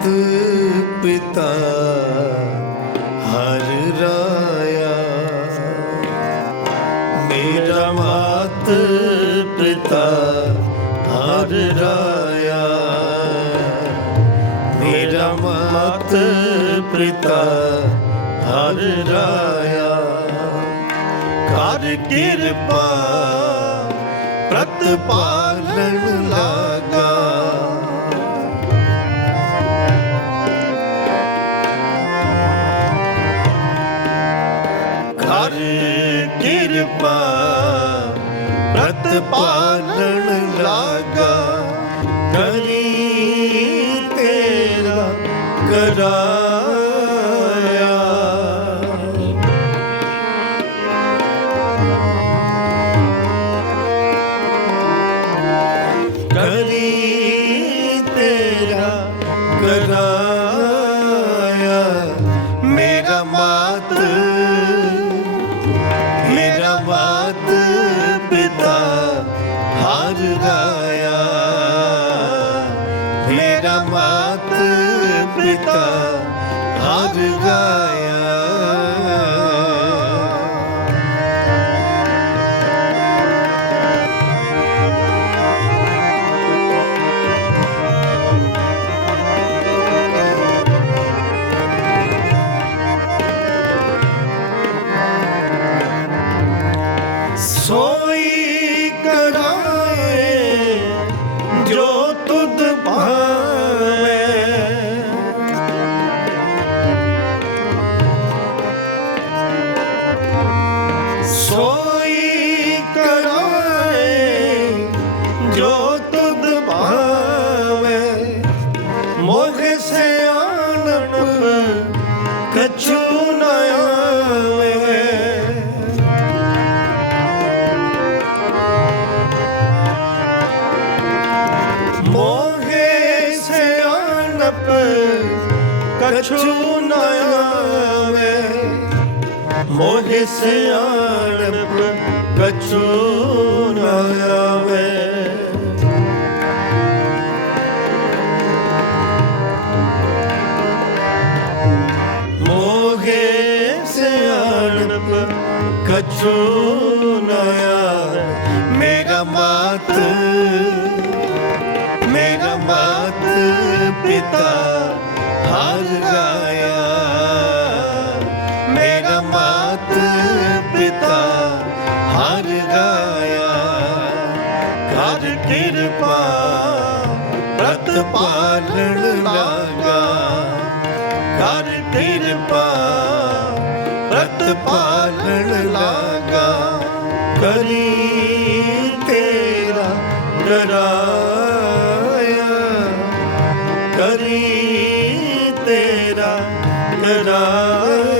ਪਿਤਾ ਹਰ ਰਾਇਆ ਮੇਰਾ ਮਾਤ ਪਿਤਾ ਹਰ ਰਾਇਆ ਮੇਰਾ ਮਾਤ ਪਿਤਾ ਹਰ ਰਾਇਆ ਕਰ ਕਿਰਪਾ ਪ੍ਰਤਪਾਲਨ ਲਾਗਾ ਪਾਲਣ ਲਾਗਾ ਕਰੀ ਤੇਰਾ ਕਰਾਇਆ। ਕਰੀ ਤੇਰਾ ਕਰਾਇਆ। ਮੋਹੇ ਸਿਆਣਪ ਕਛੂ ਨਾ ਆਵੇ। ਮੋਹੇ ਸਿਆਣਪ ਕਛੂ ਨਾ ਆਵੇ। ਮੋਹੇ ਸਿਆਣਪ ਕਛੂ ਪਿਤਾ ਹਰ ਗਾਇਆ। ਮੇਰਾ ਮਾਤ ਪਿਤਾ ਹਰ ਗਾਇਆ। ਕਰ ਕਿਰਪਾ ਪ੍ਰਤਪਾਲਣ ਲਾਗਾ। ਕਰ ਕਿਰਪਾ ਪ੍ਰਤਪਾਲਣ ਲਾਗਾ। ਕਰੀ ਤੇਰਾ ਡਰਾ। ਡਰਾਇਆ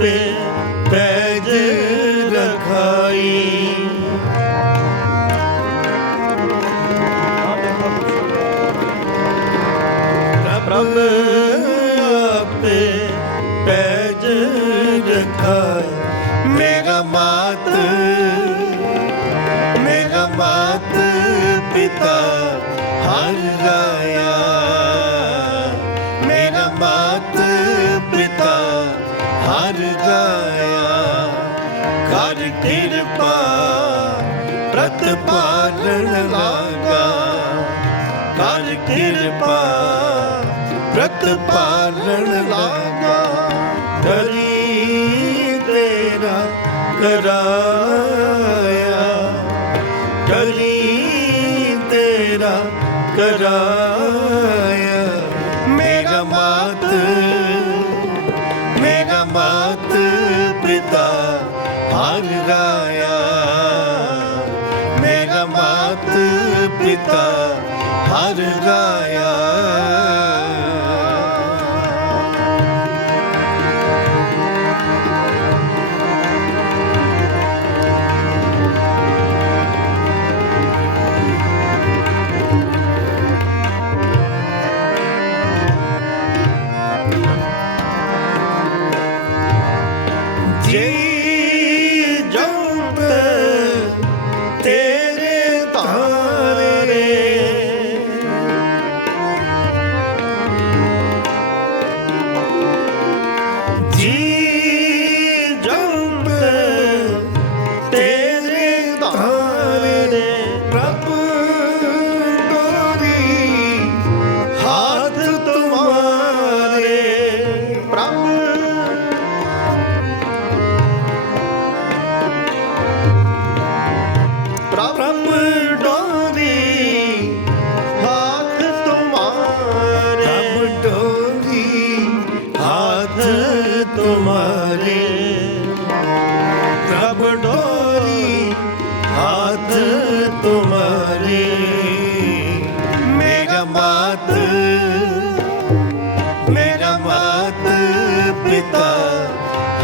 be. ਪ੍ਰਤਪਾਲਣ ਲਾਗਾ। ਕਰ ਕਿਰਪਾ ਪ੍ਰਤਪਾਲਣ ਲਾਗਾ। ਕਰੀ ਤੇਰਾ ਕਰਾਇਆ। ਕਰੀ ਤੇਰਾ ਕਰਾਇਆ। Bye.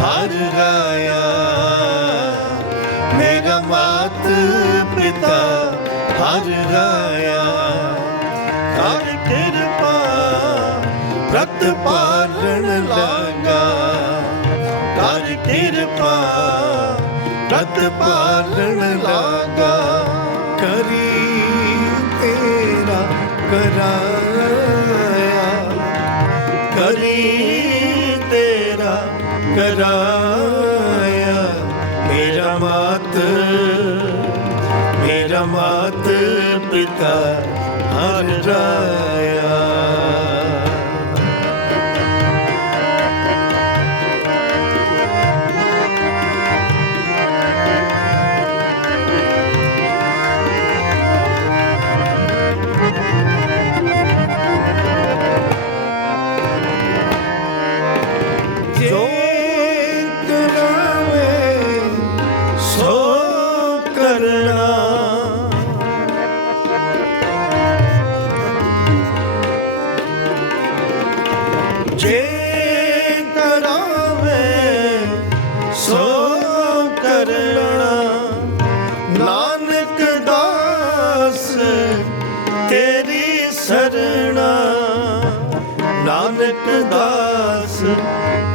ਹਰ ਰਾਇਆ ਮੇਰਾ ਮਾਤ ਪਿਤਾ ਹਰ ਰਾਇਆ ਕਰ ਕਿਰਪਾ ਪ੍ਰਤਪਾਲਣ ਲਾਗਾ। ਕਰ ਕਿਰਪਾ ਪ੍ਰਤਪਾਲਣ ਲਾਗਾ। ਕਰੀ ਤੇਰਾ ਕਰਾ ਮੇਰਾ ਮਾਤ ਪਿਤਾ ਹਰ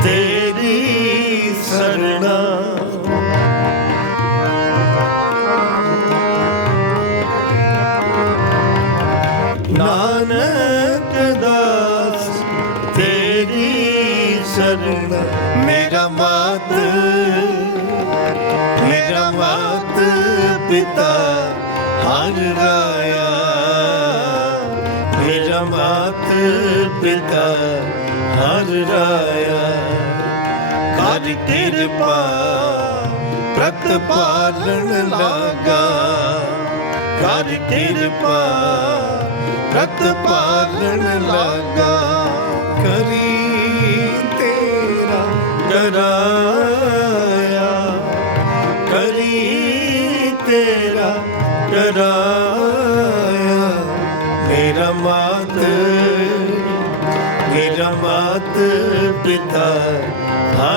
ਤੇਰੀ ਸਰਣਾ। ਨਾਨਕ ਦਾਸ, ਤੇਰੀ ਸਰਣਾ। ਮੇਰਾ ਮਾਤ ਮੇਰਾ ਮਾਤ ਪਿਤਾ ਹਰ ਰਾਇਆ। ਮੇਰਾ ਮਾਤ ਪਿਤਾ ਹਰ ਰਾਇਆ। ਕਰ ਕਿਰਪਾ ਪ੍ਰਤਪਾਲਣ ਲਾਗਾ। ਕਰ ਕਿਰਪਾ ਪ੍ਰਤਪਾਲਣ ਲਾਗਾ। ਕਰੀ ਤੇਰਾ ਕਰਾ